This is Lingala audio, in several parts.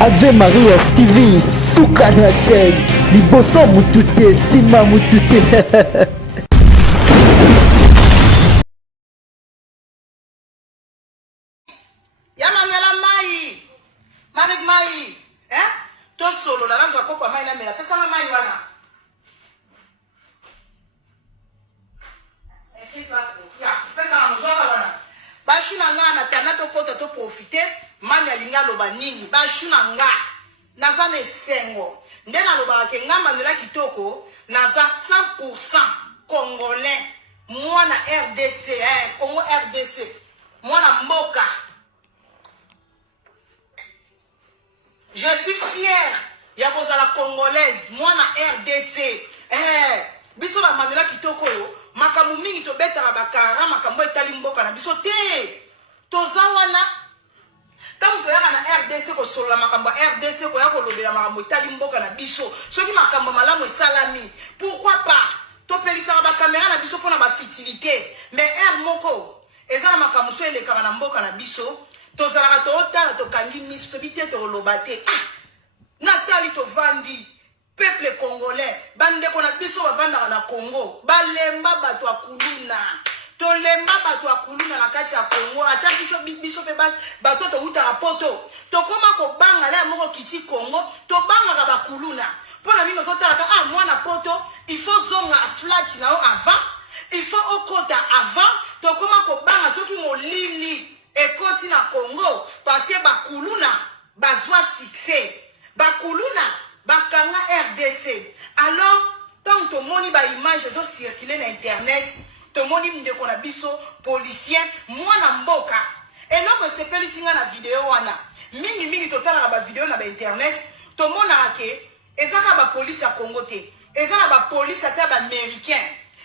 Ave Maria Stevie suka na chaîne liboso mutute sima mutute. Ya Manuela mai Marik mai to solo la lanzo kopa mai na mela pesa mai wana ya pesa na mzoka wana bashuna nga na tana to pota to profiter mami alinga loba nini bashuna nga naza na esengo nde naloba ke nga Manuela kitoko naza 100% congolais mwana RDC Congo RDC mwana mboka. Je suis fière ya bozala congolaise mwana RDC biso ba Manuela kitoko yo makambo mingi to betaka bakara makambo etali mboka na biso te toza wana tango toyaka na RDC ko solola makambo RDC ko ya kolobela makambo etali mboka na biso soki makambo malamu esalami pourquoi pas topelisaka bakamera na biso mpona bafitilité mais moko eza na makambo so elekaka na mboka na biso tozalaka tootala tokangi miso tobi te toloba te natali tovandi peuple congolais bandeko na biso bavandaka na Congo balemba bato ya kuluna tolemba bato ya kuluna na kati ya Congo ata biso pe bato toutaka poto tokoma kobanga la moko kiti Congo tobangaka bakuluna mpona bino ozotalaka mwana poto il faut zonga flat nao avant il faut okota avant tokoma kobanga soki molili ekoti na Congo parce que bakuluna bazwa succès bakuluna bakanga RDC alors tant to moni ba image zo circuler na internet to moni ndeko na biso policier mwana mboka eloko sepeli singa na video wana mingi totala ba video na ba internet to mona ke ezaka ba police ya Congo te ezaka ba police ata ba américain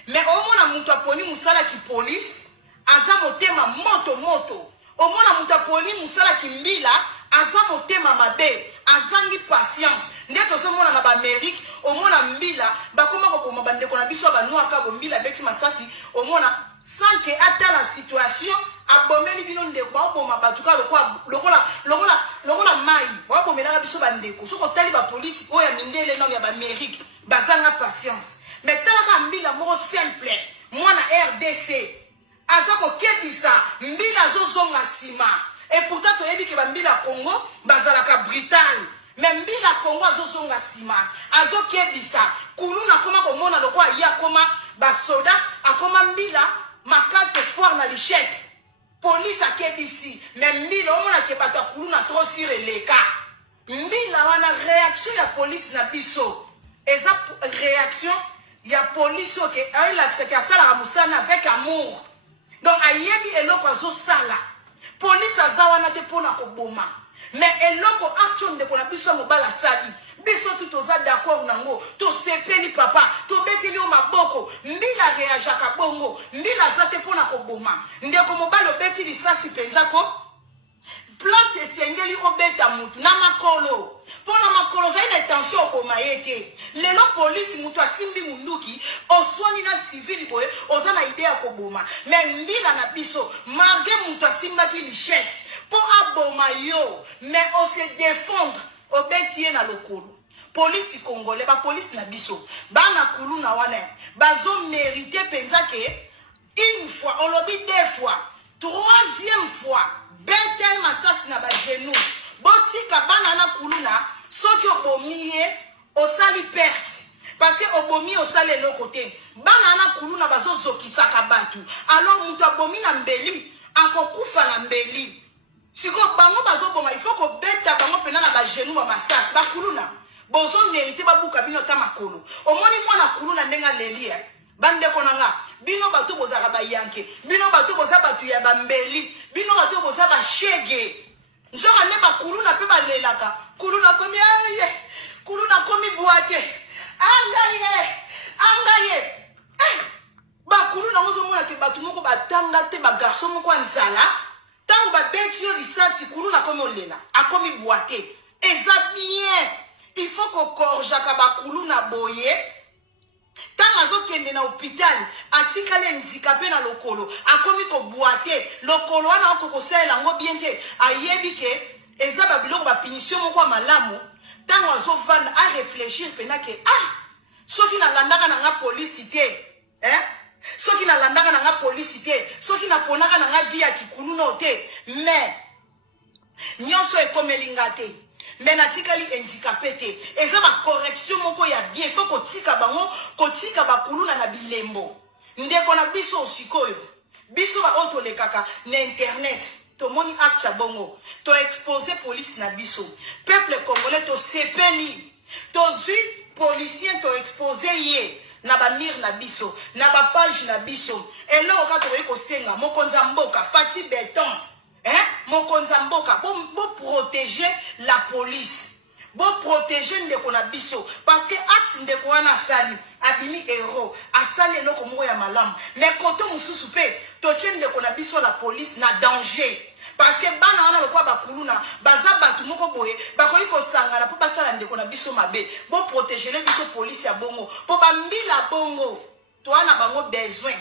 mais au mona mutu aponi musala ki police aza motema moto omona mutu aponi musala ki mbila aza motema mabe azangi patience nde tozomona na baamérique omona mbila bakoma koboma bandeko na biso banwaka bombila beti masasi omona sanke ata la situation abomeli bino ndeko baoboma batuka lokola mai baobomelaka biso bandeko soki otali bapolisi oyo ya mindele nano ya baamérique bazanga patience mais talaka mbila moko simple mwana RDC aza kokebisa mbila azozonga nsima et pourtant toyebi ke bambila Congo bazalaka brutal mais mbila Congo azozonga nsima azokebisa kuluna koma komona lokwa ya koma basoda akoma mbila makasi espoir na lichette police akebisi mais mbila omona ke bato kuluna trop sireleka mbila wana réaction ya police na biso eza réaction ya police oke ayelakisa ke asalaka mosala avec amour donc ayebi eloko azosala police azawana te pona koboma mais eloko action de pona biso mobala sali biso tout oza d'accord nango to sepeli papa to beteli o maboko mbila réageaka bongo mbila za te pona koboma ndeko mobala obeti lisasi penzako place esengeli obeta mutu na makolo pona makolo za ina tension okoma yete lelo police mutu asimbi munduki oswani na civil boye oza na idea koboma mais mbila na biso marge mutu asimbaki lichette po aboma yo mais on se défendre obeti na lokolo police congolais ba police na biso bana kuluna wana bazo mériter penza ke une fois on lobby deux fois troisième fois bete masasi na ba genou botika bana na kuluna soki obomiye osali perte parce que obomi osali eloko te bana na kuluna bazozokisaka batu alors mutu abomi na mbeli akokufa na mbeli siko bango bazoboma il faut kobeta bango pena na ba genou ba masasi ba kuluna bozo mérité babuka bino ta makolo omoni mwana kuluna ndenga lelia bandeko nanga bino bato bozaka bayanke bino bato boza batu ya bambeli bino bato boza bashege nzoka ne bakuluna pe balelaka kuluna komi aye kuluna komi boate angaye bakuluna ngozo mona ke batu moko batanga te ba garçon moko nzala tango ba beti yo lisasi kuluna komi olela akomi boate eza bien il faut ko korjaka bakuluna boye tant azokende na hôpital atikale nzika pe na lokolo akomi ko boite lokolo wana okokosela ngo bien te ayebi ke eza babiloko bapunition moko ya malamu ntango azovanda arefléchir mpena ke soki nalandaka na nga polisi te soki nalandaka na nga polisi te soki naponaka na nga vi ya kikuluno te mais nyonso ekomeli nga te mais natikali handicapé te eza bacorrection moko ya bien fo kotika bango kotika bakuluna na bilembo ndeko na biso osikoyo biso baoyo tolekaka na internet tomoni acte ya bongo toexpose polisi na biso peuple congolais tosepeli tozwi policien toexpose ye na bamire na biso na bapage na biso eloko kaka tokoki kosenga mokonzi ya mboka Fati Beton mokonzi ya mboka boprotéger la police boprotéger ndeko na biso parce que acte ndeko wana asali abimi héros asali eloko moko ya malamu mais koto mosusu mpe totie ndeko na biso la police na danger parce que bana wana lokwa bakuluna baza bato moko boye bakoki kosangana mpo basala ndeko na biso mabe boprotégele biso polisi ya bongo mpo bambila bongo towana bango besoin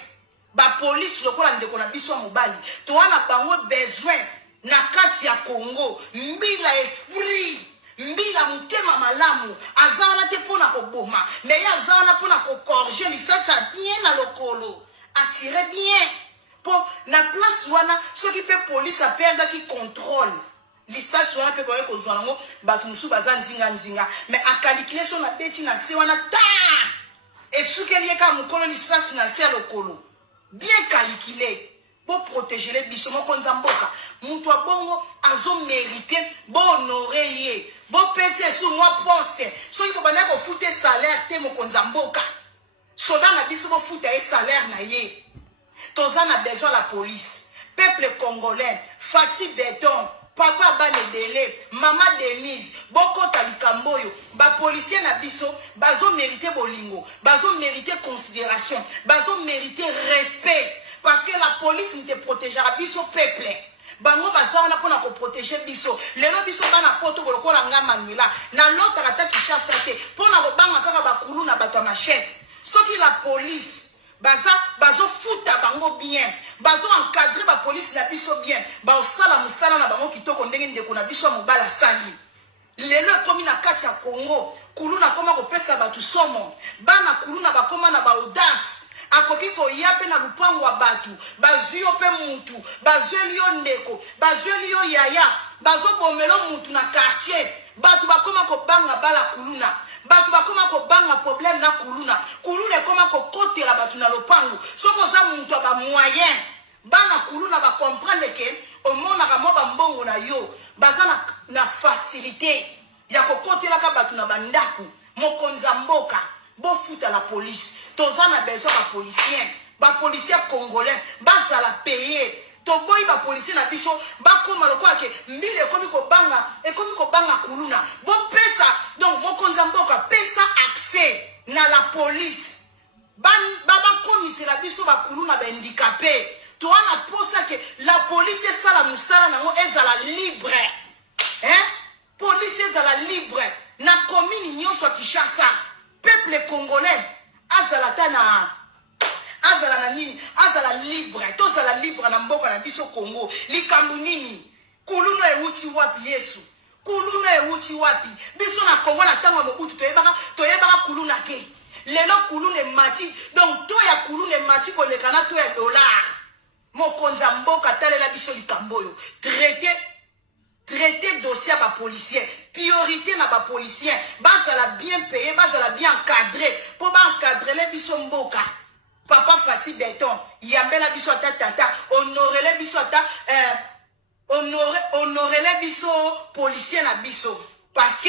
bapolisi lokola ndeko na biso ya mobali towana bango besoin na kati ya Congo mbila esprit mbila mutema malamu aza wana te mpona koboma mais ye aza wana mpona kokorge lisasa bien na lokolo atire bien po na place wana soki mpe polisi aperdaki contrôle lisasi wana mpe koyei kozwa nango bato mosusu baza nzinga mais akalikile so na beti na se wana ta esukeli ye kaka mokolo lisasi na se ya lokolo bien calculé boprotégele biso mokonzi ya mboka moto ya bongo azomérite bohonore ye bopesa esu mwa poste soki bobandaki kofute salaire te mokonzi ya mboka soda na biso bofuta ye salaire na ye toza na besoin la police peuple congolais Fati Beton papa Banedele mama Denise bokota likambo oyo bapolisier na biso bazomérite bolingo bazomérite considération bazomérite respect parce que la police ne te protégera biso peuple bango baza wana mpona koprotege biso lelo biso bana poto bolokola nga Manuela na lotaka ata Kinshasa te mpona kobanga kaka bakulu na bato ya machete soki la police bazofuta bango bien bazo encadrer ba police na biso bien baosala musala na bango kitoko ndenge ndeko na biso mobala sali lelo ekomi na kati ya Congo kuluna koma kopesa bato somo bana kuluna bakoma na baaudace akoki koya mpe na lupango wa bato bazwi yo mpe mutu bazweli yo ndeko bazweli yo yaya bazobomela mutu na quartier bato bakoma kobanga bala kuluna bato bakoma kobanga problème na kuluna ekoma kokotela bato na lopango soki oza mutu aba moyen bana kuluna bakomprendre ke omonaka mwa bambongo na yo baza na facilité ya kokotelaka bato na bandako mokonzi ya mboka bofuta la police toza na besoin bapolisier congolais bazala paye toboyi bapolisier na biso bakoma lokola ke mbili ekomi kobanga kuluna bopesa donc mokonzi ya mboka pesa accès na la police bakomisela biso bakuluna bahandicapé towana posa ke la police esala mosala nango ezala libre police ezala libre na commune nyonso ya Kinshasa peuple congolais azala libre tozala libre na mboka na biso Congo likambo nini kuluna euti wapi yesu kuluna euti wapi biso na Congo na ntango ya mobutu toyebaka kuluna te lelo kuluna emati donc to ya kuluna emati koleka na to ya dollar mokonzi ya mboka talela biso likambo oyo traiter dossier ba policier priorité na ba policier bazala bien payé bazala bien encadré pour ba encadrer les biso mboka papa Fati Beton yambela biso ata tata honorer les biso ata honorer les biso policier na biso parce que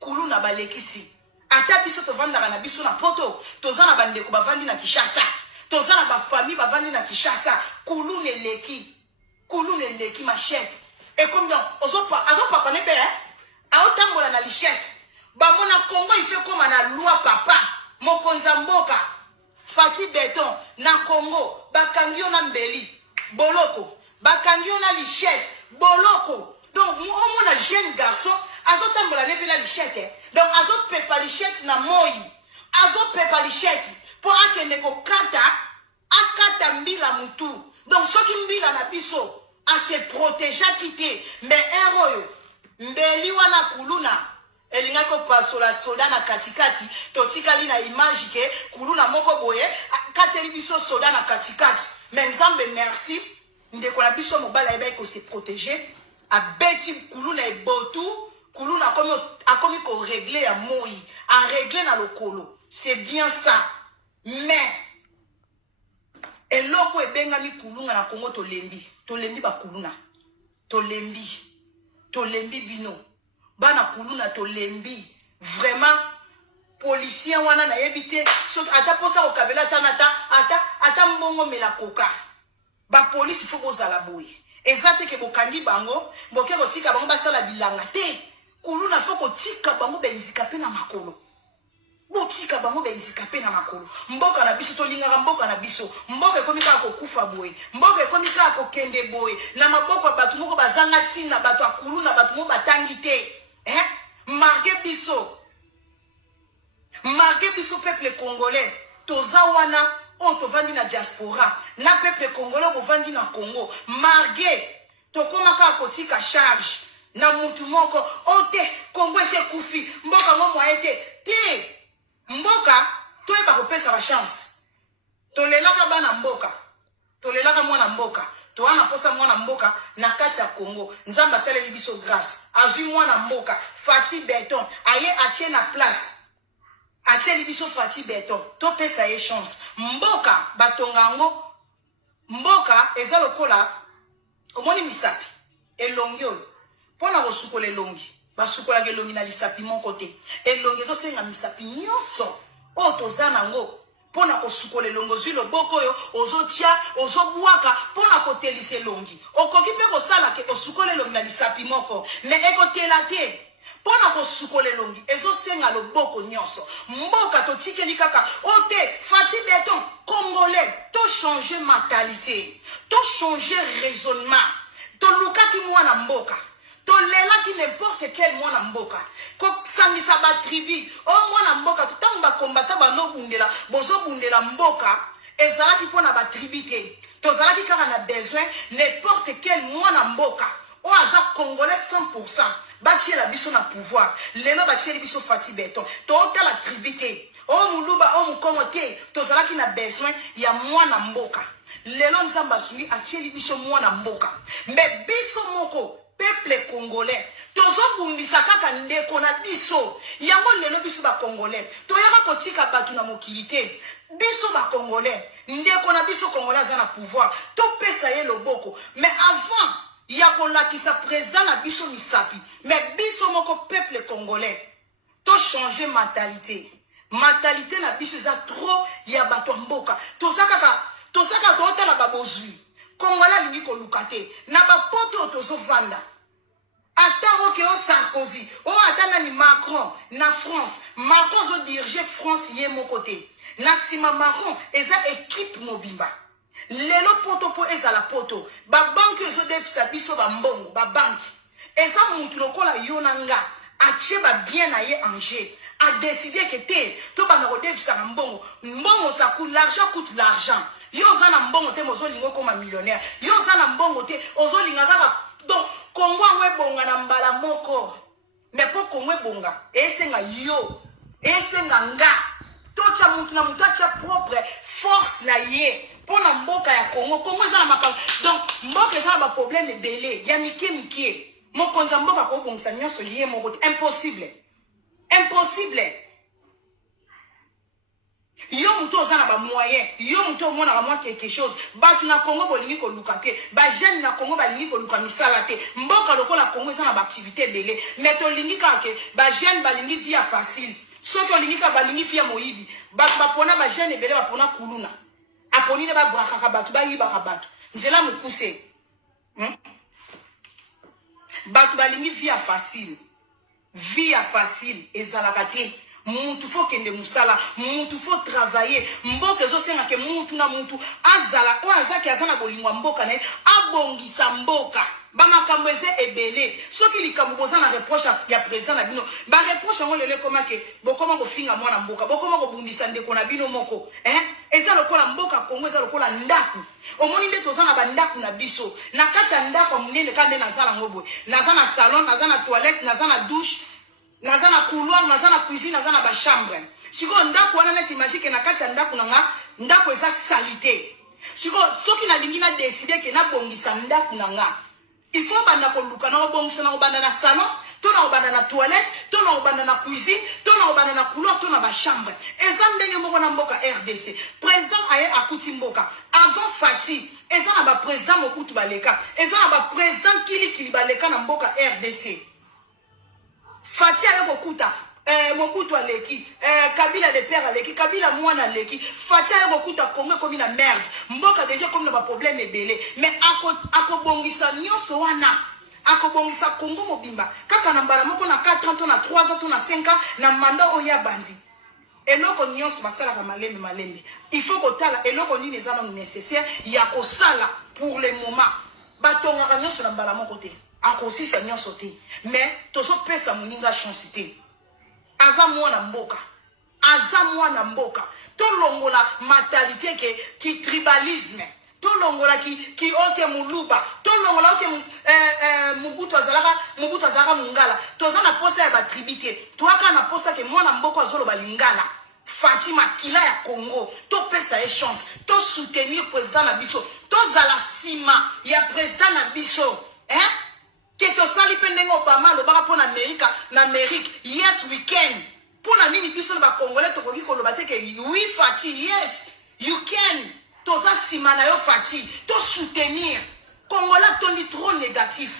kulu na balekisi ata biso tovandaka na biso na poto toza na bandeko bavandi na Kinshasa toza na ba famille bavandi na Kinshasa kulu neleki machette. Et comme donc, papa ne peut aotambola na lichette. Bamona Congo il fait comme na loi papa. Mokonzi ya mboka Fati Beton na Congo bakangio na mbeli boloko bakangio na lichette boloko. Donc moi na jeune garçon azotambola ne na lichette. Donc azopepa lichette na moi. Azopepa lichette pour akende ko akata mbila mutu. Donc soki mbila na biso à se protéger quitter mais un royo mbeli wana kuluna elinga ko pasola soda na katikati totikali na image ke kuluna moko boye kateli biso soda na katikati mais nzambe merci ndeko na biso mobala eba ko se protéger a beti kuluna ebotu kuluna akomi ko régler ya moi a régler na lokolo c'est bien ça mais eloko ebengami kulunga na Congo tolembi ba kuluna tolembi bino bana kuluna tolembi vraiment policier wana na yebite so ata posa okabela ata mbongo mela koka ba police faut kozala boye ezate ke bokangi bango boke kotika bango basala bilanga te kuluna faut kotika bango benzika pe na makolo botika bango benzika pe na makolo mboka na biso tolingaka mboka na biso mboka ekomi kaka kokufa boye mboka ekomi kaka kokende boye na maboko ya bato moko bazanga ntina bato akuluna bato moko batangi te marqué biso peuple congolais toza wana on tovandi na diaspora na peuple congolais bovandi na Congo marqué tokomaka kotika charge na mutu moko ote Congo ese kufi mboka ngo moye te mboka toyeba kopesa ba chance tolelaka bana mboka tolelaka mwana mboka toana posa mwana mboka na kati ya Congo nzamba saleli biso grâce azui mwana mboka Fati Beton aye atie na place atie biso Fati Beton to pesa ye chance mboka batongango mboka eza lokola omoni misapi elongi oyo pona kosukola elongi basukolaka elongi na lisapi moko te elongi ezosenga misapi nyonso oyo toza nango pona kosukola elongi ozwi loboko oyo ozotia ozobwaka pona kotelisa elongi okoki mpe kosala ke osukola elongi na lisapi moko me ekotela te pona kosukola elongi ezosenga loboko nyonso mboka totikeli kaka ote Fati Beton congolais to changer mentalité to changer raisonnement tolukaki mwana mboka tolelaki n'importe quel mwana mboka kosangisa batribi o mwana mboka tutango bakombata banobundela bozobundela mboka ezalaki mpona batribi te tozalaki kaka na besoin n'importe quel mwana mboka o aza congolais 100% batiela biso na pouvoir lelo batieli biso Fati Beton totala tribi te o muluba o mukongo te tozalaki na besoin ya mwana mboka lelo nzambe asungi atieli biso mwana mboka me biso moko peuple congolais tozobundisa kaka ndeko na biso yango lelo biso ba congolais toyaka kotika bato na mokili te biso ba congolais ndeko na biso congolais aza na pouvoir topesa ye loboko mais avant ya kolakisa président na biso misapi mais biso moko peuple congolais to changer mentalité na biso eza trop ya bato mboka tozaka totala babozwi congolais alingi koluka te na bapoto tozovanda ata oke o Sarkozy o ata nani Macron na France Macron zo diriger France ye moko te na sima Macron eza équipe mobimba lelo poto po ezala poto babanke ezodefisa biso bambongo babanke eza mutu lokola yo na nga atie babien na ye en jeu a décidé que te to bana kodefisa mbongo ça coûte l'argent yo za na mbongo te mozolingo koma millionnaire yo za na mbongo te ozolinga kaka donc Congo ngwebonga na mbala moko mais po Congo bonga esenga yo esenga nga tocha mutu na mutu acha propre force na ye pona mboka ya Congo za na makambo donc mboka za ba problème ebele ya mike mokonza mboka ko bongisa nyonso ye moko impossible yo mutu oza na ba moyen yo mutu omona ba quelque chose batu na Congo bolingi ko luka te ba jeune na Congo balingi ko luka misala te mboka lokola Congo eza na ba activité belé mais to lingi ka ke ba jeune balingi via facile soki olingi ka balingi via moyibi ba pona ba jeune belé ba pona kuluna aponi ne ba brakaka batu ba yiba ka batu nzela mukuse batu balingi via facile ezalaka te mutu faut kende musala mutu faut travailler mboka ezosenga ke mutu na mutu azala o azaki azana bolingwa mboka na abongisa mboka bamakambo eza ebele soki likambo boza na reproche ya président na bino bareproche yango lelo ekoma ke bokoma kofinga mwana mboka bokoma kobundisa ndeko na bino moko eza lokola mboka kongo eza lokola ndaku omoni nde toza na bandako na biso na kati ya ndako ya monene ka nde naza nango boye naza na salon naza na toilette naza na douche naza na couloir naza na cuisine naza na bachambre sikoyo ndako wana neti imagike na kati ya ndako na nga ndako eza salite sikoyo soki nalingi na deside ke nabongisa ndako na nga il faut banda koluka na obongisa na obanda na salon to na obanda na toilette to na obanda na cuisine to na obanda na couloir to na bachambre eza ndenge moko na mboka RDC président aye akuti mboka avant Fati eza na baprésident Mobutu baleka eza na baprésident kilikili baleka na mboka RDC Fati aye kokuta Mobutu aleki Kabila le père aleki Kabila mwana aleki Fati aye kokuta Congo komi na merde mboka déjà comme na ba problème ebele mais akobongisa nyonso wana akobongisa Congo mobimba kaka na mbala moko na 4 ans to na 3 ans to na 5 ans na mandat oya bandi eloko nyonso basala ka malembe il faut kotala eloko nini eza non nécessaire ya kosala pour le moment batongaka nyonso na mbala moko te akosisa nyonso te mais tozopesa moninga chance te aza mwana mboka tolongola mentalité ki tribalisme tolongola ki oke muluba tolongola oke Mobutu azalaka mungala toza na posa ya batribi te toaka na posa ke mwana mboka azoloba lingala Fatima kila ya Congo topesa ye chance to soutenir président na biso tozala sima ya président na biso ke tosali mpe ndenge Obama alobaka mpo na Amérique yes we can mpo na nini biso na bacongolais tokoki koloba te ke oui Fati yes you can toza nsima na yo Fati to soutenir congolais tondi trop négatif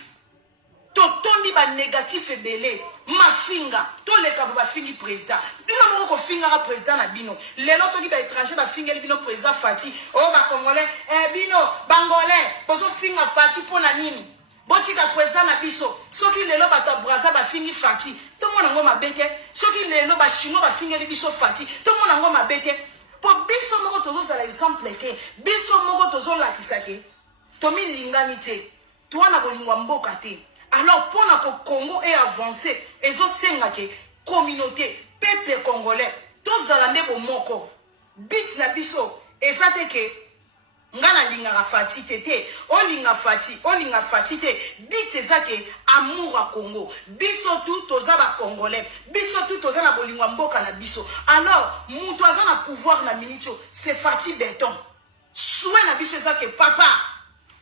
totondi banégatif ebele mafinga toleka bafingi président bino moko kofingaka président na bino lelo soki baétranger bafingeli bino président Fati oyo bacongolais bino bangolais bozofinga parti mpo na nini botika président na biso soki lelo bato ya Braza bafingi Fati tomona ngo mabete soki lelo bachinois bafingeli biso Fati tomona ngo mabete po biso moko tozozala exemple te biso moko tozolakisa ke tomilingani te towana bolingwa mboka te alors pona ko Congo est avancé ezosenga ke communauté peuple congolais tozala nde bomoko bit na biso eza te ke ngana lingaka Fati te olinga Fati te bit eza ke amour a Congo biso tout toza ba congolais biso tout toza na bolingwa mboka na biso alors mutu aza na pouvoir na minitio c'est Fati Beton souhait na biso eza ke papa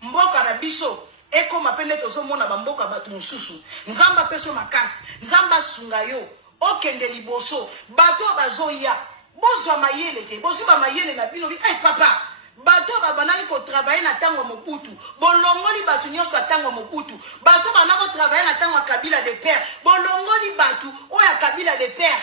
mboka na biso ekoma pende tozomona bamboka bato mosusu nzamba peso makasi nzamba sunga yo okende liboso bato bazoya bozwa mayele te bozwa mayele na bino papa bato babanaki kotravaye na ntango Mobutu bolongoli bato nyonso ya ntango Mobutu bato banako travaye na ntango ya Kabila de père bolongoli bato oyo ya Kabila de père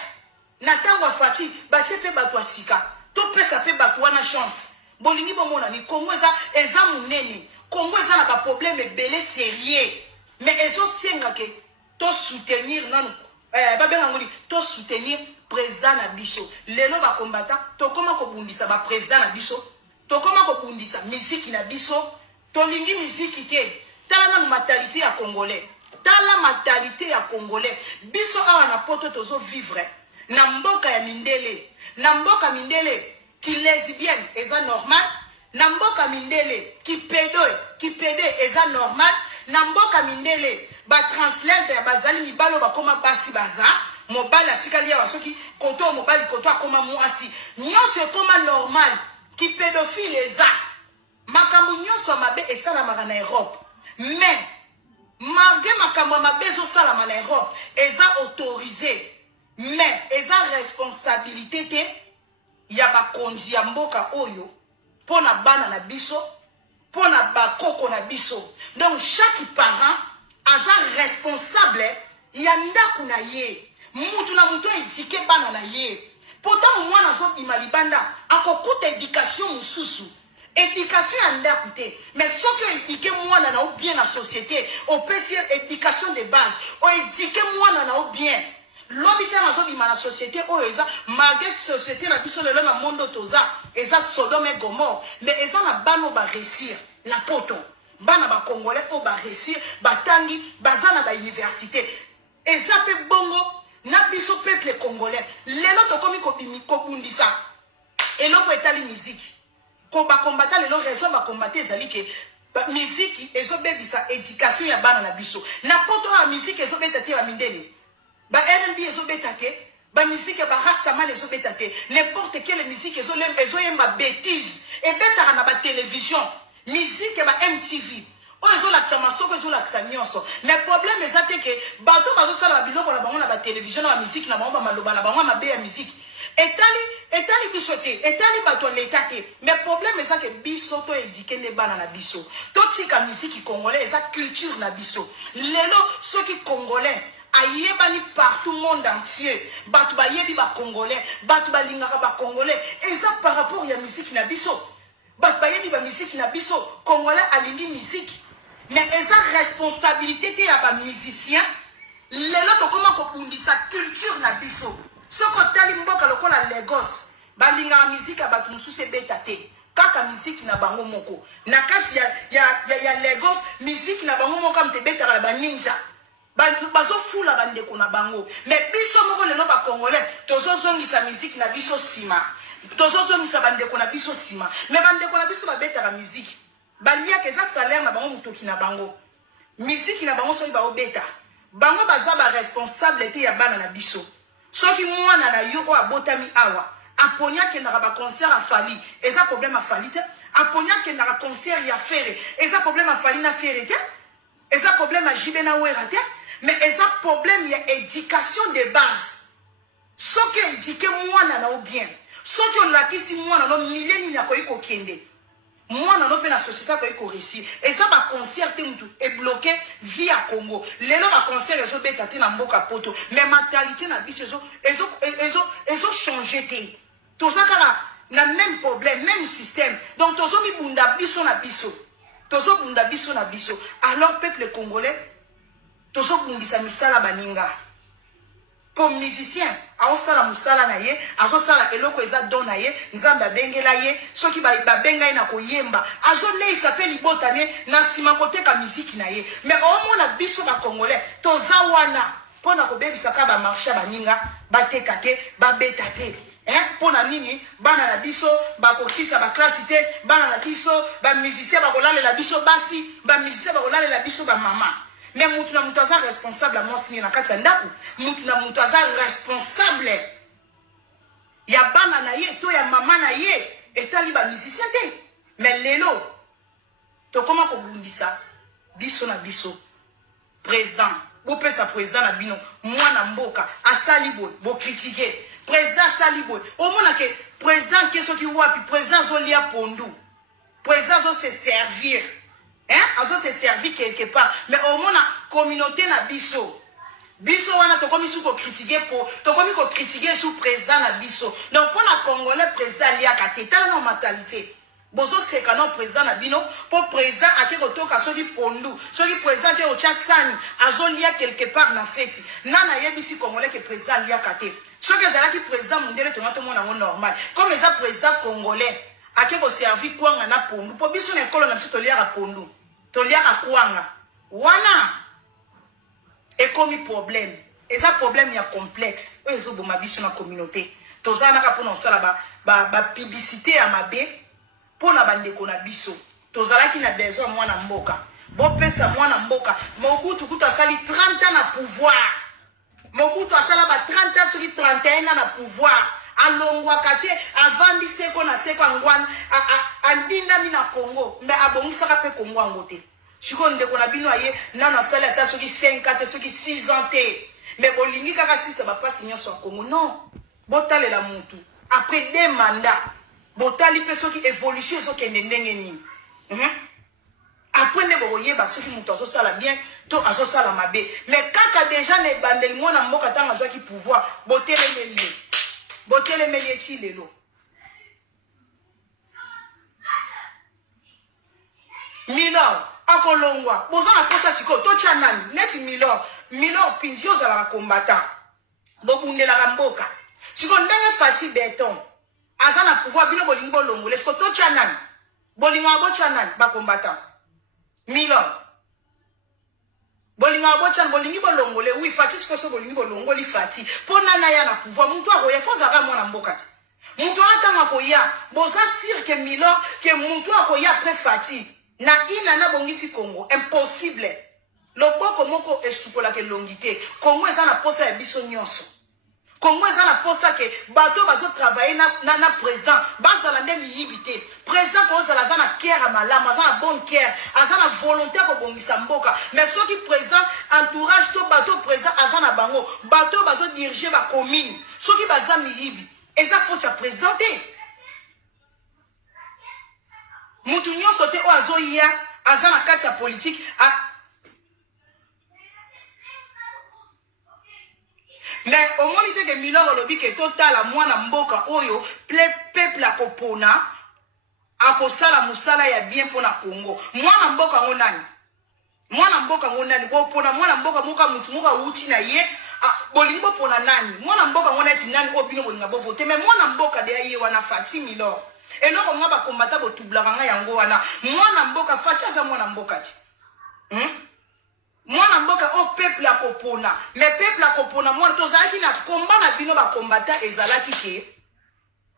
na ntango ya Fati batie mpe bato ya sika topesa mpe bato wana chance bolingi bomona ni Congo eza monene Congo eza na baproblème ebele sérieux mais ezosenga ke to soutenir nanu babenga ngoni to soutenir président na biso lelo bakombata tokoma kobundisa baprésident na biso tokoma kobundisa miziki na biso tolingi miziki te tala na mentalité ya congolais tala mentalité ya congolais biso awa na poto tozo vivre na mboka ya mindele na mboka mindele ki lesbienne eza normal na mboka mindele ki pede eza normal na mboka mindele ba translate ya bazali mibalo bakoma basi baza mobali atikali ya soki koto mobali koto akoma mwasi nyonso ekoma normal ki pédophile eza makambo nyonso mabe esalamaka na Europe mais malgré makambo mabe ezosalama na Europe eza autorisé mais eza responsabilité te ya bakonzi ya mboka oyo pona bana na biso pona bakoko na biso donc chaque parent aza responsable ya ndako na ye mutu na mutu etike bana na ye pourtant mwana azobima libanda akokuta éducation mosusu éducation ya ndako te mais soki oéduke mwana na o bien na société opesi éducation de base oéduke mwana na o bien lobi te nazobima na société oyo eza malgré société na biso lelo na mondo toza eza Sodome et Gomorre mais eza na bano ba réussir na poto bana ba congolais o ba réussir batangi bazana ba université eza pe bongo na biso peuple congolais lelo tokomi kobundisa eloko etali musique ko ba combattre lelo raison ba combattre ezali ke musique ezobebisa éducation ya bana na biso na poto ya musique ezobeta te ba mindele ba R&B ezobeta te ba musique ba rastaman ezobeta te n'importe quelle musique ezoyemba bêtise ebetaka na ba télévision musique ba MTV o ezolakisa masoko ezolakisa nyonso mais problème eza te ke bato bazosala biloko na bango na ba télévision na ba musique na bango ba maloba na bango mabe ya musique etali biso te etali bato leta te mais problème eza ke biso to éduquer ne bana na biso totika musique congolais eza culture na biso lelo soki congolais ayebani partout monde entier bato bayebi ba congolais bato balingaka ba congolais eza par rapport ya musique na biso bato bayebi ba musique na biso congolais alingi musique mais eza responsabilité te ya ba musicien lelo tokoma kobundisa culture na biso soko tali mboka lokola Lagos balingaka musique ya bato mosusu ebeta te kaka musique na bango moko na kati ya Lagos musique na bango moko amte betaka ba ninja bazofula bandeko na bango mais biso moko lelo ba congolais tozozongisa musique na biso sima tozozongisa bandeko na biso sima mais bandeko na biso babetaka musique baliaka eza salaire na bango mutoki na bango musique na bango soki baobeta bango baza ba responsable te ya bana na biso soki mwana na yo oyo abotami awa aponya akendaka baconcert afali eza problème afali te aponya akendaka concert ya fere eza problème afali na fere te eza problème ajibe na wera te mais eza problème ya éducation de base soki éduke mwana na o bien soki olakisi mwana no mileni na koyi kokende mwana no pe na société akoyi koréussir eza baconcert te mutu ebloqué vie ya Congo lelo baconcert ezobeta te na mboka poto mais mentalité na biso ezochanger te toza kaka na même problème même système donc tozomibunda biso na biso tozobunda biso na biso alors peuple congolais tozobundisa misala baninga pour musicien aosala musala na ye azosala eloko eza don na ye nzambe abengela ye soki babenga ye na koyemba azoleisa pe libota ne na nsima koteka misiki na ye mais omona biso bacongolais toza wana mpona kobebisaka bamarché baninga bateka te babeta te mpona nini bana na biso bakosisa baklasi te bana na biso bamusicien bakolalela biso basi bamusicien bakolalela biso bamama mais mutu na mutu aza responsable amwasini na kati ya ndako mutu na mutu aza responsable ya bana na ye to ya mama na ye etali bamusicien te mais lelo tokoma kobundisa biso na biso président bopesa président na bino mwana mboka asali boye bokritike président asali boye omona ke président ke soki wapi président azolia pondu président azose servir azo se servir quelque part mais au moins la communauté na biso wana tokomi su ko critiquer pour tokomi ko critiquer sous président na biso donc pour la congolais président liaka te tala na mentalité bozo seka no président na bino pour président akeko toka soki pondu soki président ke ocha sani azo lia quelque part na fête nana yebisi congolais que président liaka te soki ezalaki président mondele tomato mona ngo normal comme ça président congolais akeko servi kwanga na pondu po biso na ekolo na biso toliaka pondu toliaka kwanga wana ekomi problème eza problème ya complexe oyo ezoboma biso na communauté tozala naka mpona osala ba publicité ya mabe mpona bandeko na biso tozalaki na besoin mwana mboka bopesa mwana mboka Mobutu kutu asali 30 ans na pouvoir Mobutu asala ba 30 ans soki 31 ans na pouvoir alongwaka te avandi seko na seko angwana andindami na Congo mais abongisaka pe Congo yango te siko ndeko na bino aye nana asali ata soki 5 ans te soki 6 ans te mais bolingi kaka sisa bapasi nyonso ya Congo non botalela mutu après 2 mandats botali pe soki évolution ezokende ndenge nini après nde bokoyeba soki mutu azosala bien to azosala mabe mais kaka déjà na ebandeli mwana mboka ntango azwaki pouvoir botelemeli eti lelo Milor akolongwa boza na posa siko tocha nani neti Milor pinzi ozalaka combattant bobundelaka mboka siko ndenge Fati Beton aza na pouvoir bino bolingi bolongole siko tocha nani bolinga bocha nani ba combattant Milon. Bolinga bochan bolingi bolongole oui fati sikoso bolingi bolongoli fati pona na ya na pouvoir muntu akoya fozaka mwana mbokati muntu atanga koya boza sir que Milon que muntu akoya après fati na ina bongisi Congo impossible loboko moko esukola ke longité Congo eza na posa ya biso nyonso Congo eza na posa ke bato bazo travailler na président bazala nde miyibité président ko zala za na cœur à malamu za na bonne cœur aza na volonté ko bongisa mboka mais soki président entourage to bato président aza na bango bato bazo diriger ba commune soki baza miyibi eza faute ya président te mutu nyonso te o azo ya aza na kati ya politique mais au moins il que Milon lobby que total à moi na mboka oyo peuple a kopona a kosala musala ya bien pour na Congo moi na mboka ngonani moi na mboka ngonani bo pona moi na mboka moka mutu moka uti na ye bolingo pona nani moi na mboka ngonani tinani obino bolinga bo voter mais moi na mboka de ye wana Fati Milon et non on va combattre bo tublanga yango wana moi na mboka Fati za moi na mboka ti mwana mboka o peuple a kopona mais peuple a kopona moi tozalaki na combat na bino ba combattant ezalaki ke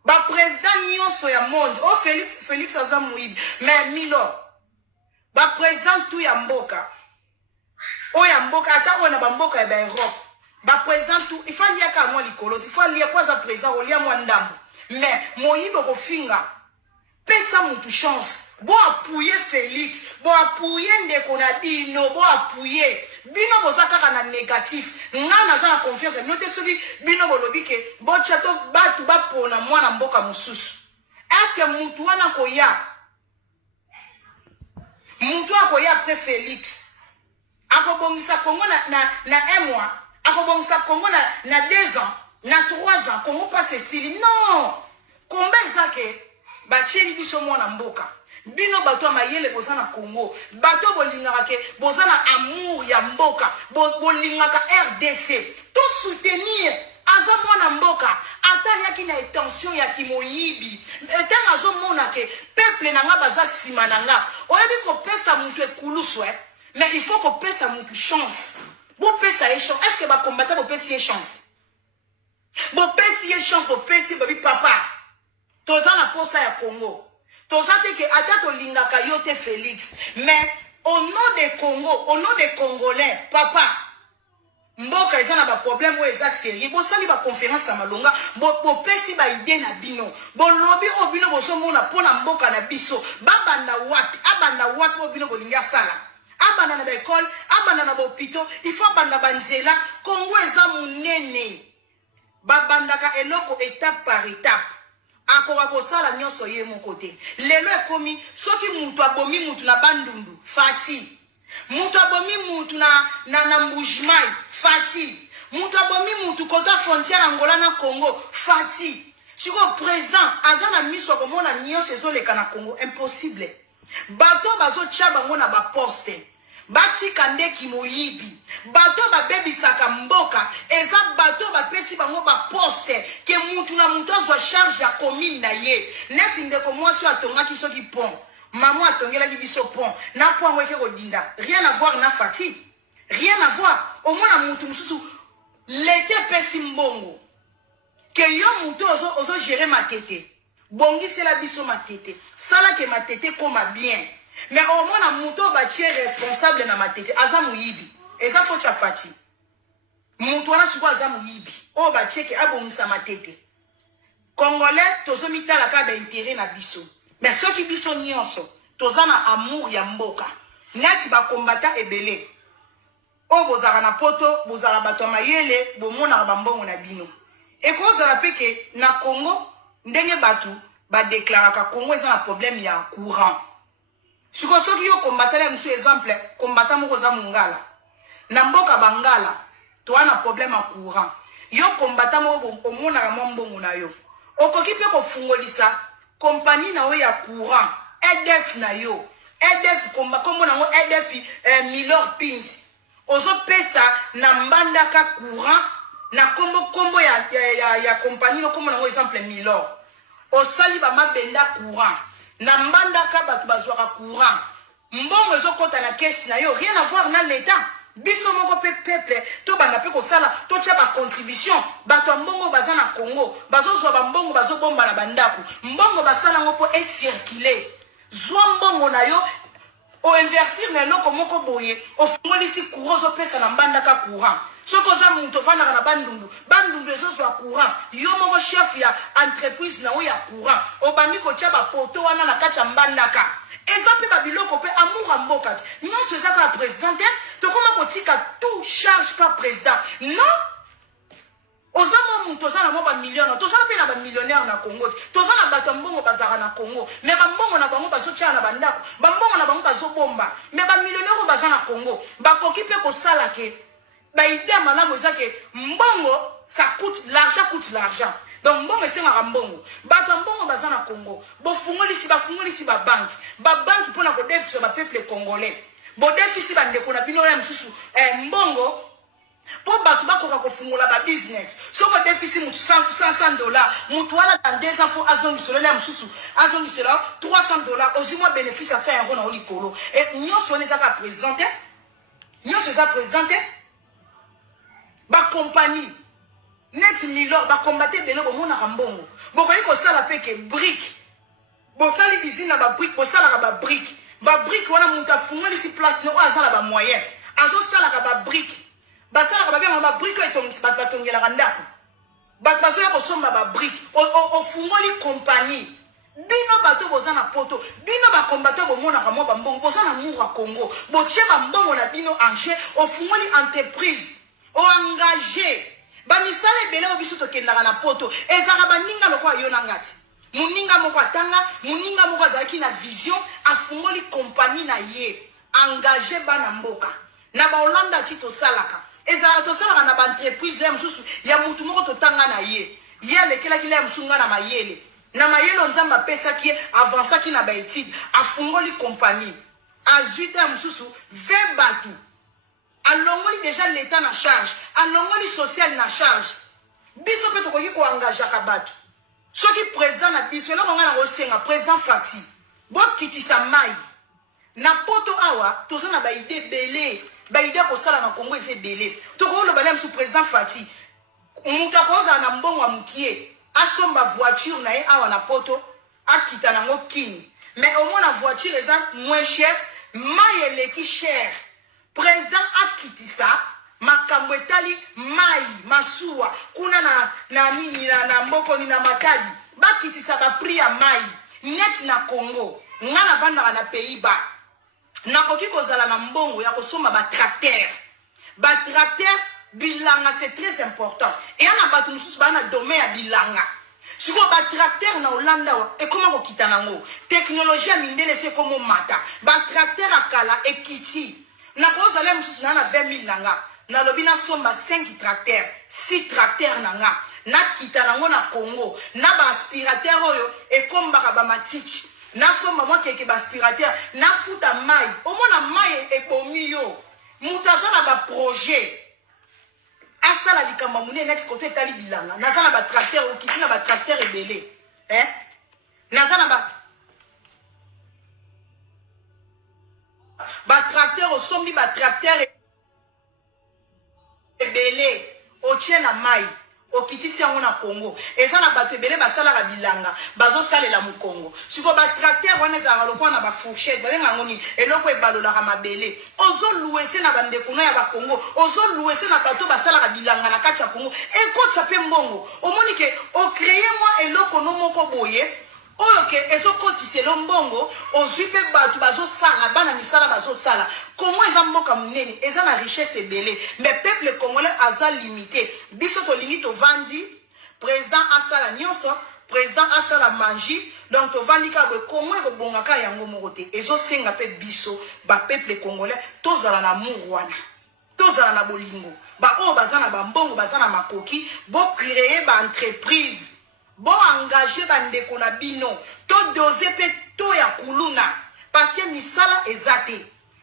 ba président nyonso ya monde o Félix aza muibi mais Milon ba président tout ya mboka o ya mboka ata ona ba mboka ya ba Europe ba président tout il faut lier ka moi likolo il faut lier kwa za président o lier moi ndambo mais moyibi ko finga pesa mutu chance bo appuyer Félix bo appuyer ndeko na bino bo appuyer bino bozaka na négatif ngana za na confiance note soki bino bolobi ke bo chato batu ba pona mwana mboka mususu est-ce que mutu wana koya mutu akoya après Félix akobongisa Congo na un mois akobongisa Congo na 2 ans na 3 ans Congo passe Cécile non combien ça que bacheli biso mwana mboka bino bato mayele bozana Congo bato bolingaka ke bozana amour ya mboka bolingaka RDC tout soutenir aza mwana mboka ata yaki na intention ya kimoyibi etanga zo mona ke peuple nanga baza sima nanga oyebi ko pesa mutu ekuluswe mais il faut ko pesa mutu chance bo pesa e chance est-ce que ba combattre bo pesa e chance bo pesa e chance bo pesa babi papa toza na posa ya Congo toza te ke ata to lingaka yote Félix mais au nom des Congo au nom des Congolais papa mboka eza na ba problème o eza sérieux bo sali ba conférence à malonga bo pesi ba idée na bino bo lobi obino bo so mona pona mboka na biso babanda wapi abanda wapi obino bolinga sala abanda na ba école abanda na ba hôpital il faut abanda banzela Congo eza munene babandaka eloko étape par étape akoka kosala nyonso ye mon côté lelo ekomi soki mutu abomi mutu na bandundu Fati mutu abomi mutu na Mbujimai Fati mutu abomi mutu kota frontière Angola na Congo Fati siko président azana miso komona nyonso ezoleka na Congo impossible bato bazo tia bango na ba poste batika ndeki moyibi bato babebisaka mboka eza bato bapesi bango ba poste ke mutu na mutu azwa charge ya commune na ye neti ndeko mwasi atongaki soki pont maman atongelaki biso pont na pont weke kodinda rien à voir na Fati rien à voir au moins na mutu mususu l'été pesi mbongo ke yo mutu ozo gérer ma tete bongisela biso ma tete sala ke ma tete koma bien mais au moins na muto batie responsable na matete aza muyibi eza faute ya Fati mutu wana siko aza muyibi o batie ke abongisa matete Congolais tozomitala ka ba intérêt na biso mais soki biso nyonso toza na amour ya mboka neti ba combattant ebele o bozaka na poto bozala bato mayele bomona ba mbongo na bino e ko zala peke na Congo ndenge batu ba déclaraka Congo eza na problème ya courant siko soki yo combattant musu exemple combattant moko za mungala na mboka bangala to ana problème ya courant yo combattant moko omona ka mbongo na yo okoki pe ko fungolisa compagnie na yo ya courant EDF na yo EDF kombo na yo EDF Milor Pint ozo pesa na mbandaka courant na kombo ya compagnie no kombo na yo exemple Milor osali ba mabenda courant na mbandaka batu bazwaka courant mbongo ezokota na kesi na yo rien à voir na l'état biso moko pe peuple to banda pe kosala to tia ba contribution bato mbongo baza na Congo bazozwa ba mbongo bazobomba na bandako mbongo basala ngo po e circuler zwa mbongo na yo o invertir na loko moko boye o fungolisi courant zo pesa na mbandaka courant soko za muto vana na bandundu ezozwa courant yo moko chef ya entreprise na o ya courant o bandi ko tia ba poto wana na kati ya mbandaka eza pe ba biloko pe amour mboka nyonso eza ka président tokoma kotika tout charge par président non ozama mutu ozana mo ba millionnaire tozana pe na ba millionnaire na Congo tozana bato mbongo bazara na Congo mais ba mbongo na bango bazotia na bandako ba mbongo na bango bazobomba mais ba millionnaire bazana na Congo bakoki pe kosala ke ba idée malamu ezake mbongo ça coûte l'argent donc mbongo esengaka mbongo bato mbongo bazana na Congo bafungolisi ba banque mpona kodefisa ba peuple congolais bodefisi bandeko na bino ya misusu mbongo pour bato bakoka kofungola ba business soko déficit mutu $100 mutu wana dans 2 ans faut azongisela ya mususu azongisela $300 ozimwa bénéfice à 100 € na olikolo et nyonso on ezaka présenté ba compagnie net milor ba combattre belo bomona mbongo bokoyi ko sala peke brique bosali usine ba brique bosala ba brique wana mutu afungoli si place no azala ba moyen azo sala ba brique basala ka bien ba brique etongisi bato batongela ndako bato bazoya kosomba ba brique o fungoli compagnie bino bato boza na poto bino ba combattre bomona ka mo ba mbongo boza na mura Congo botie ba mbongo na bino en jeu o fungoli entreprise o engagé ba misala ebele obiso tokendaka na poto ezaka baninga lokwa yo na ngati muninga moko atanga muninga moko azalaki na vision afungoli compagnie na ye engagé bana mboka na ba Hollanda ti tosalaka ezala tosalaka na ba entreprise le mususu ya mutu moko totanga na ye lekelaki le musunga na mayele nzamba apesaki avansaki na ba étude afungoli compagnie azuta mususu 20 batu alongoli déjà l'état na charge alongoli social na charge biso pe tokoki ko engagaka bato soki président na biso na ngana rosenga président Fati bo kitisa mai na poto awa tozana ba idée belé ba idée ko sala na Congo ese belé toko lo bala msu président Fati muta koza na mbongo mukie asomba voiture na ye awa na poto akita na ngokini mais au moins la voiture eza moins cher mai eleki cher président akitisa makambo etali mai masuwa kuna na nini na mboko ni na makadi bakitisa ba prix ya mai net na Congo ngana banda na Pays-Bas nakoki kozala na mbongo ya kosomba ba tracteur bilanga c'est très important et ana batu mususu bana domaine ya bilanga siko ba tracteur na Hollanda e koma ko kitana ngo technologie mindele se komo mata ba tracteur akala ekiti na kozala mususu na 20 000 nanga na lobi na somba 5 tracteurs 6 tracteurs nanga na kitana ngo na Congo na ba aspirateur oyo e kombaka ba matiti na somba mo keke ba aspirateur na futa mai omona mai e bomi yo mutazana ba projet asala likamba mune next côté etali bilanga nazana ba tracteur okiti na ba tracteur ebele nazana ba tracteur osombi ba tracteur ebele otie na mai okitisi yango na Congo ezana bato ebele basalaka bilanga bazosalela mu Congo siko ba tracteur wana ezalaka lokwa na ba fourchette babenga ngo nini eloko ebalolaka mabele ozoluwese na bandeko ya ba Congo ozoluwese na bato basalaka bilanga na kati ya Congo ekotisa pe mbongo omoni ke ocréer moi eloko no moko boye oyo ke ezokotisa mbongo ozwi pe bato bazosala bana misala bazosala Congo eza mboka munene eza na richesse ebele mais peuple congolais aza limité biso tolingi tovandi président asala nyonso président asala manji donc tovandi ka boye Congo ekobongaka yango moko te ezosenga pe biso ba peuple congolais tozala na amour wana tozala na bolingo ba oyo baza na bambongo baza na makoki bo créer ba entreprise bo engagé bandeko na bino to doser pe to ya kuluna parce que misala ezate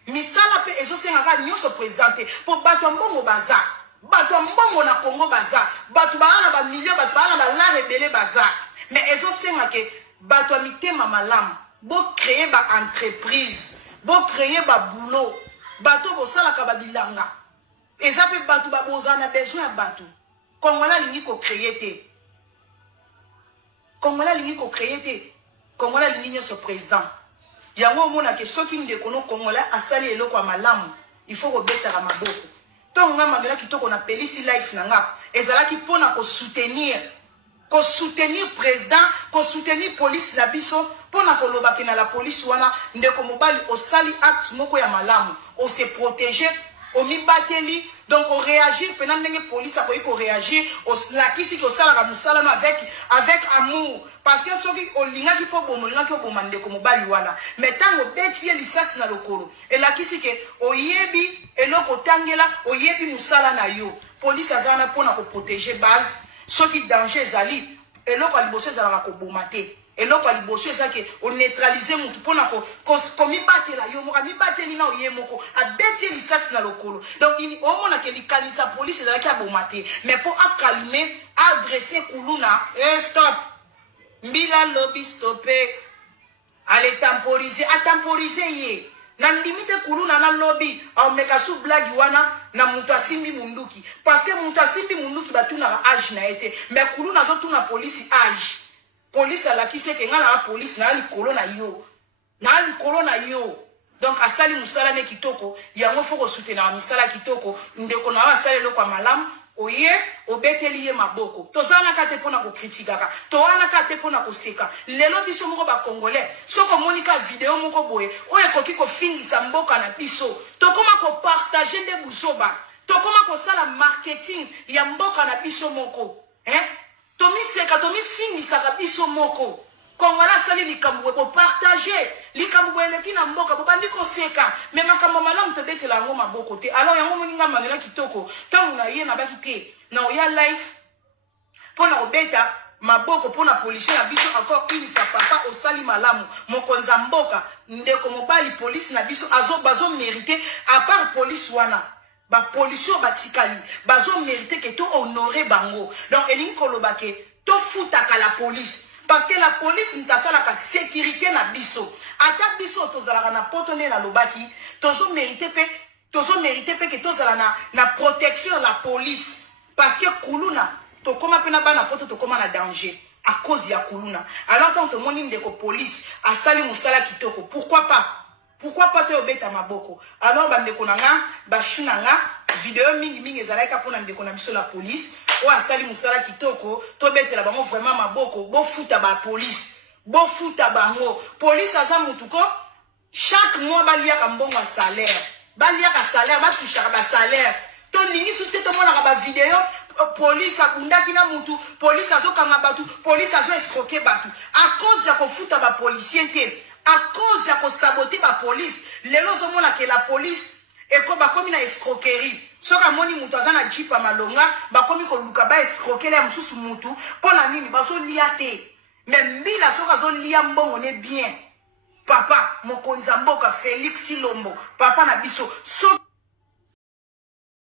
misala pe ezosengaka nyonso présenté pour bato mbongo baza bato mbongo na Congo baza bato bana ba million bato bana ba la rebelle baza mais ezosenga ke bato mitema malamu bo créer ba entreprise bo créer ba boulot bato bo sala ka babilanga eza pe bato ba bozana besoin ya bato Congolais lingi ko créer te Congolais lingi ko créer te Congolais lingi ce président yango mona ke soki ndeko no Congolais asali eloko ya malamu il faut ko betara maboko to nga mangela kitoko na pelisi life nanga ezalaki pona ko soutenir président ko soutenir police na biso pona ko lobaki na la police wana ndeko mobali osali acte moko ya malamu on se protéger on mi bateli donc on réagir pendant que police a ko réagir la kisi ko sala ka musala no avec amour parce que soki olinga ki po bomolinga ki obomande ko mobali wana mais tango beti lisasi na lokolo et la kisi ke oyebi eloko tangela oyebi musala na yo police azana pona ko protéger base soki danger ezali eloko liboso ezala ko bomate eloko liboso ezaki on neutraliser mutu pona ko mibatela yo moka mibateli na oye moko abeti lisasi na lokolo donc ini omona ke likanisa police ezalaki abomate mais pour calmer adresser kuluna stop mbila lobby stopper aller temporiser a temporiser ye na limite kuluna na lobby au meka su blague wana na mutu asimbi munduki parce que mutu asimbi munduki batuna age na ete mais kuluna zo tuna police age police ala ki seke nga na police na likolo na yo donc asali musala ne kitoko yango foko soutenir misala kitoko ndeko na asali lokwa malamu oye obeteli ye maboko tozana kate pona ko kritikaka toana kate pona ko seka lelo biso moko ba congolais soko monika video moko boye oye koki ko fingisa mboka na biso tokoma ko partager nde busoba tokoma ko sala marketing ya mboka na biso moko tomi seka tomi fingisa ka biso moko Congolais sali likambo bo partager likambo eleki na mboka bo bandi ko seka mais makambo malamu to betela ngo maboko te alors yango moninga mangela kitoko tangu na ye na baki te na oya life pona obeta maboko pona police na biso encore une fois papa osali malamu mokonza mboka ndeko mobali police na biso bazo mériter à part police wana ba police batikali bazo mériter que to honorer bango donc elingi kolobake to futaka la police parce que la police n'tasala ka sécurité na biso ata biso tozalaka na potone na lobaki tozo mériter pe que tozala na protection la police parce que kuluna to koma pena bana poto to koma na danger à cause ya kuluna alors tant que moni ndeko police asali musala kitoko pourquoi pas te obeta maboko alors bandeko nanga bashuna nga video mingi ezalaka pona ndeko na biso la police o asali musala kitoko to betela bango vraiment maboko bo futa ba police bo futa bango police aza mutuko chaque mois baliaka mbongo salaire baliaka salaire ba touchaka ba salaire to lingi sute to mona ba video police akundaki na mutu police azokanga batu police azo escroquer batu à cause ya ko futa ba policier te à cause ya ko saboter ba police lelo zo mona ke la police eko bakomi na escroquerie soka moni mutu azana jipa malonga bakomi ko luka ba escroquer la mususu mutu pona nini baso lia te mais mbila soka zo lia mbongo ne bien papa mokonza mboka Félix Silombo papa na biso so